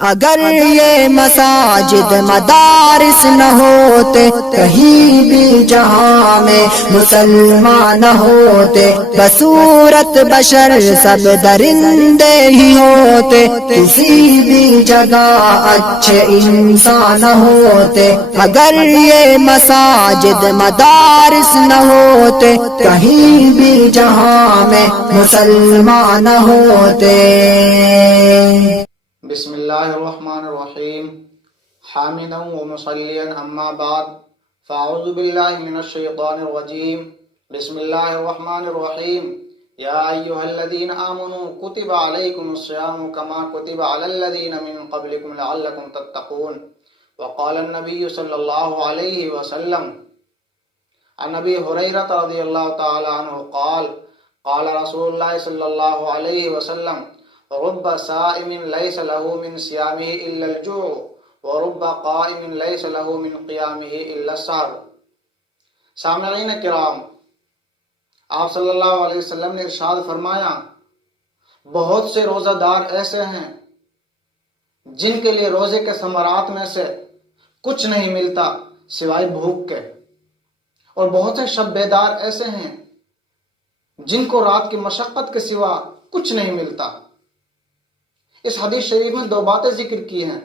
اگر یہ مساجد مدارس نہ ہوتے، کہیں بھی جہاں میں مسلمان نہ ہوتے، بصورت بشر سب درندے ہی ہوتے، کسی بھی جگہ اچھے انسان نہ ہوتے۔ اگر یہ مساجد مدارس نہ ہوتے، کہیں بھی جہاں میں مسلمان نہ ہوتے۔ بسم اللہ الرحمن الرحیم، حامدا ومصلیا اما بعد، فاعوذ باللہ من الشیطان الرجیم، بسم اللہ الرحمن الرحیم۔ یا ایہا الذین آمنوا کتب علیکم الصیام کما کتب علی الذین من قبلکم لعلکم تتقون۔ وقال النبی صلی اللہ علیہ وسلم عن ابی ہریرہ رضی اللہ تعالی عنہ قال قال رسول اللہ صلی اللہ علیہ وسلم رب صائم ليس له من صيامه إلا الجوع ورب قائم ليس له من قيامه إلا السهر۔ سامعین کرام، آپ صلی اللہ علیہ وسلم نے ارشاد فرمایا، بہت سے روزہ دار ایسے ہیں جن کے لیے روزے کے ثمرات میں سے کچھ نہیں ملتا سوائے بھوک کے، اور بہت سے شب بیدار ایسے ہیں جن کو رات کی مشقت کے سوا کچھ نہیں ملتا۔ اس حدیث شریف میں دو باتیں ذکر کی ہیں۔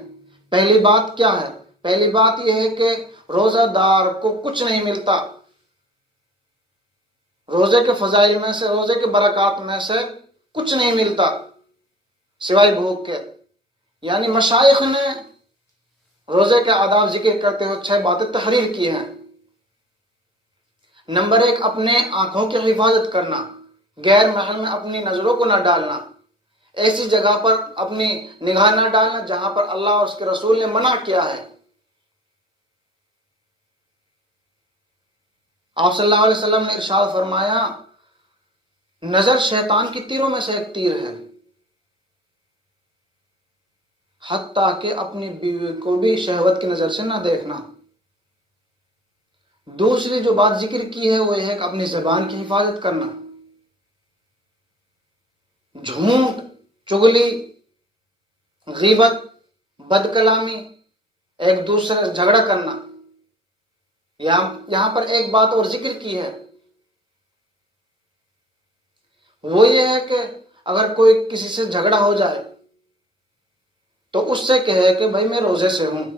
پہلی بات کیا ہے؟ پہلی بات یہ ہے کہ روزہ دار کو کچھ نہیں ملتا، روزے کے فضائل میں سے، روزے کے برکات میں سے کچھ نہیں ملتا سوائے بھوک کے۔ یعنی مشائخ نے روزے کے آداب ذکر کرتے ہوئے 6 باتیں تحریر کی ہیں۔ نمبر 1، اپنے آنکھوں کی حفاظت کرنا، غیر محرم میں اپنی نظروں کو نہ ڈالنا، ایسی جگہ پر اپنی نگاہ نہ ڈالنا جہاں پر اللہ اور اس کے رسول نے منع کیا ہے۔ آپ صلی اللہ علیہ وسلم نے ارشاد فرمایا، نظر شیطان کی تیروں میں سے ایک تیر ہے، حتیٰ کہ اپنی بیوی کو بھی شہوت کی نظر سے نہ دیکھنا۔ دوسری جو بات ذکر کی ہے وہ یہ ہے کہ اپنی زبان کی حفاظت کرنا، جھوٹ، چغلی، غیبت، بد کلامی، ایک دوسرے سے جھگڑا کرنا۔ یہاں پر ایک بات اور ذکر کی ہے، وہ یہ ہے کہ اگر کوئی کسی سے جھگڑا ہو جائے تو اس سے کہے کہ بھائی میں روزے سے ہوں۔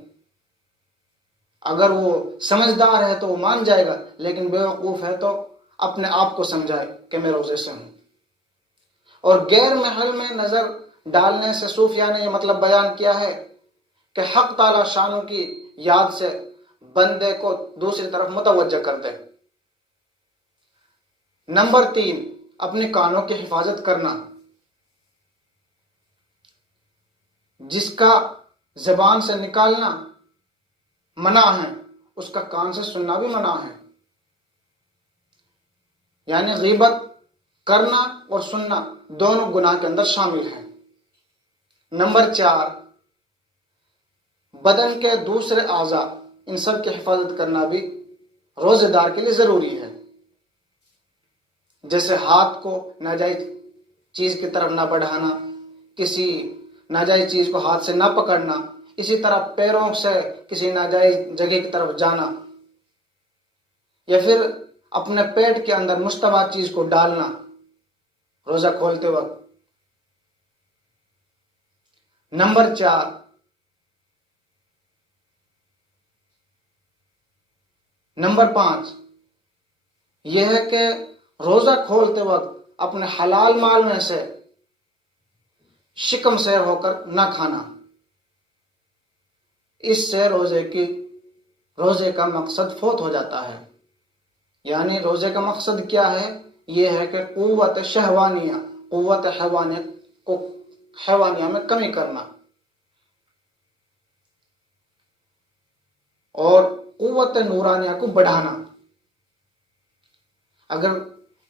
اگر وہ سمجھدار ہے تو وہ مان جائے گا، لیکن بے وقوف ہے تو اپنے آپ کو سمجھائے کہ میں روزے سے ہوں۔ اور غیر محل میں نظر ڈالنے سے صوفیاء نے یہ مطلب بیان کیا ہے کہ حق تعالی شانوں کی یاد سے بندے کو دوسری طرف متوجہ کر دے۔ نمبر 3، اپنے کانوں کی حفاظت کرنا، جس کا زبان سے نکالنا منع ہے اس کا کان سے سننا بھی منع ہے۔ یعنی غیبت کرنا اور سننا دونوں گناہ کے اندر شامل ہیں۔ نمبر 4، بدن کے دوسرے اعضاء ان سب کی حفاظت کرنا بھی روزے دار کے لیے ضروری ہے، جیسے ہاتھ کو ناجائز چیز کی طرف نہ بڑھانا، کسی ناجائز چیز کو ہاتھ سے نہ پکڑنا، اسی طرح پیروں سے کسی ناجائز جگہ کی طرف جانا، یا پھر اپنے پیٹ کے اندر مشتبہ چیز کو ڈالنا روزہ کھولتے وقت۔ نمبر 4، نمبر 5 یہ ہے کہ روزہ کھولتے وقت اپنے حلال مال میں سے شکم سیر ہو کر نہ کھانا۔ اس سے روزے کا مقصد فوت ہو جاتا ہے۔ یعنی روزے کا مقصد کیا ہے؟ یہ ہے کہ قوت حیوانیہ میں کمی کرنا اور قوت نورانیہ کو بڑھانا۔ اگر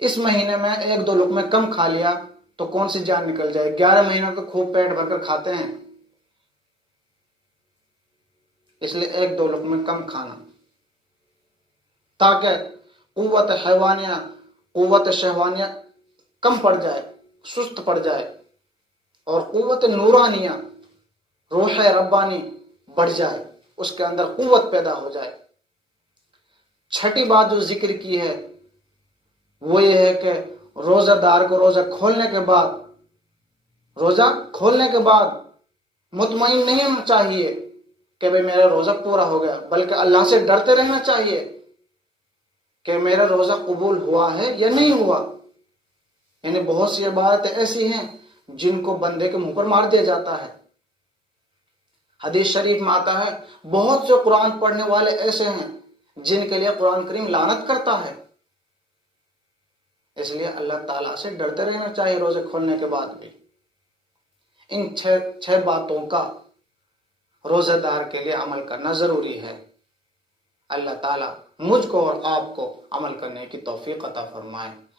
اس مہینے میں 1-2 لقمے کم کھا لیا تو کون سی جان نکل جائے؟ 11 مہینوں تو خوب پیٹ بھر کر کھاتے ہیں، اس لیے 1-2 لقمے کم کھانا تاکہ قوت شہوانیہ کم پڑ جائے، سست پڑ جائے۔ اور قوت نورانیہ روح ربانی بڑھ جائے، اس کے اندر قوت پیدا ہو جائے۔ چھٹی بات جو ذکر کی ہے وہ یہ ہے کہ روزہ دار کو روزہ کھولنے کے بعد مطمئن نہیں ہونا چاہیے کہ بھئی میرا روزہ پورا ہو گیا، بلکہ اللہ سے ڈرتے رہنا چاہیے کہ میرا روزہ قبول ہوا ہے یا نہیں ہوا۔ یعنی بہت سی عبادتیں ایسی ہیں جن کو بندے کے منہ پر مار دیا جاتا ہے۔ حدیث شریف میں آتا ہے بہت سے قرآن پڑھنے والے ایسے ہیں جن کے لیے قرآن کریم لعنت کرتا ہے۔ اس لیے اللہ تعالیٰ سے ڈرتے رہنا چاہیے روزے کھولنے کے بعد بھی۔ ان چھ باتوں کا روزہ دار کے لیے عمل کرنا ضروری ہے۔ اللہ تعالیٰ مجھ کو اور آپ کو عمل کرنے کی توفیق عطا فرمائے۔